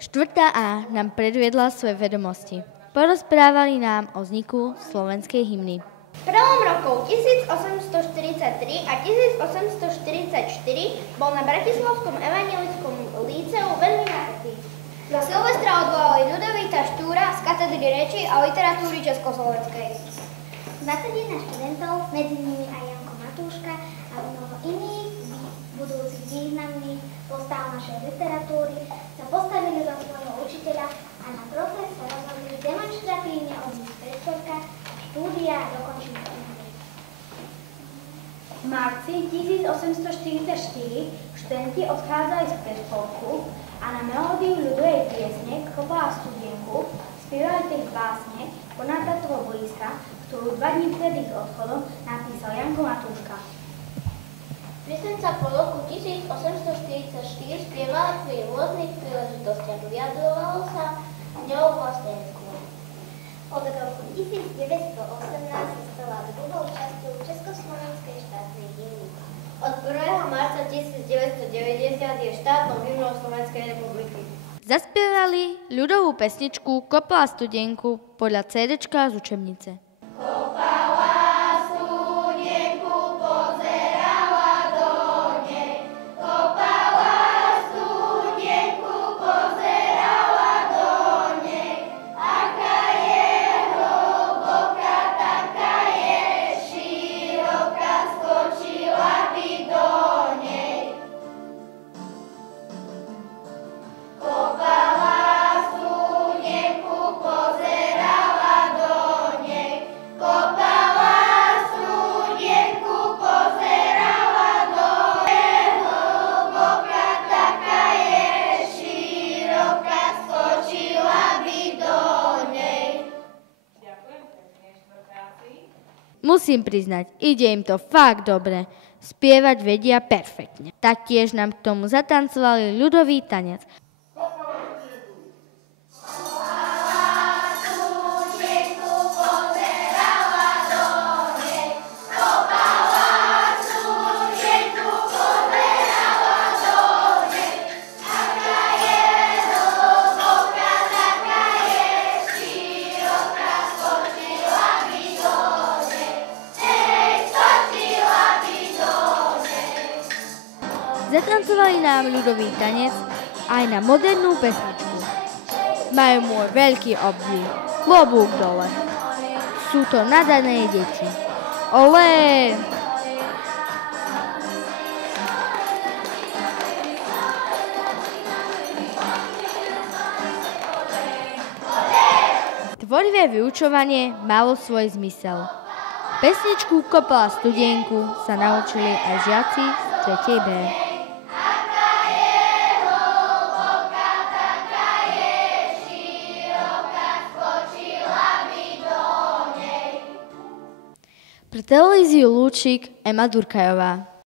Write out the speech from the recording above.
Štvrtá A nám predviedla svoje vedomosti. Porozprávali nám o vzniku slovenskej hymny. Prelom rokov 1843 a 1844 bol na Bratislavskom evanjelickom líceu veľmi napätý. Za Silvestra odvolali Ľudovíta Štúra z katedry reči a literatúry československej. 21 študentov, medzi nimi aj Janko Matúška a mnoho iných budúcich významných postav našej literatúry, sa postavili za svojho učiteľa a na protest sa rozhodli demonštratívne odísť z predškolka a štúdia dokončiť hymny. V marci 1844 študenti odchádzali z predškolku a na melódiu ľudovej piesne Kopala studienku spievali tej básne Ponadatovo blízka, ktorú 2 dní pred ich odchodom napísal Janko Matúška. Pieseň sa po roku 1844 spievala pri rôznych príležitostiach. Vyjadrovalo sa ňou vlastenecku. Od roku 1918 sa stala druhou časťou Československej štátnej hymny. Od 1. marca 1990 je štátnou hymnou Slovenskej republiky. Zaspievali ľudovú pesničku Kopala studienku podľa CD-čka z učebnice. Musím priznať, ide im to fakt dobre. Spievať vedia perfektne. Taktiež nám k tomu zatancovali ľudový tanec. Zatancovali nám ľudový tanec aj na modernú pesničku. Majú môj veľký obdiv. Klobúk dole. Sú to nadané deti. Olé! Tvorivé vyučovanie malo svoj zmysel. Pesničku Kopala studienku sa naučili aj žiaci z 3. B. Pre televíziu Lúčik Ema Durkajová.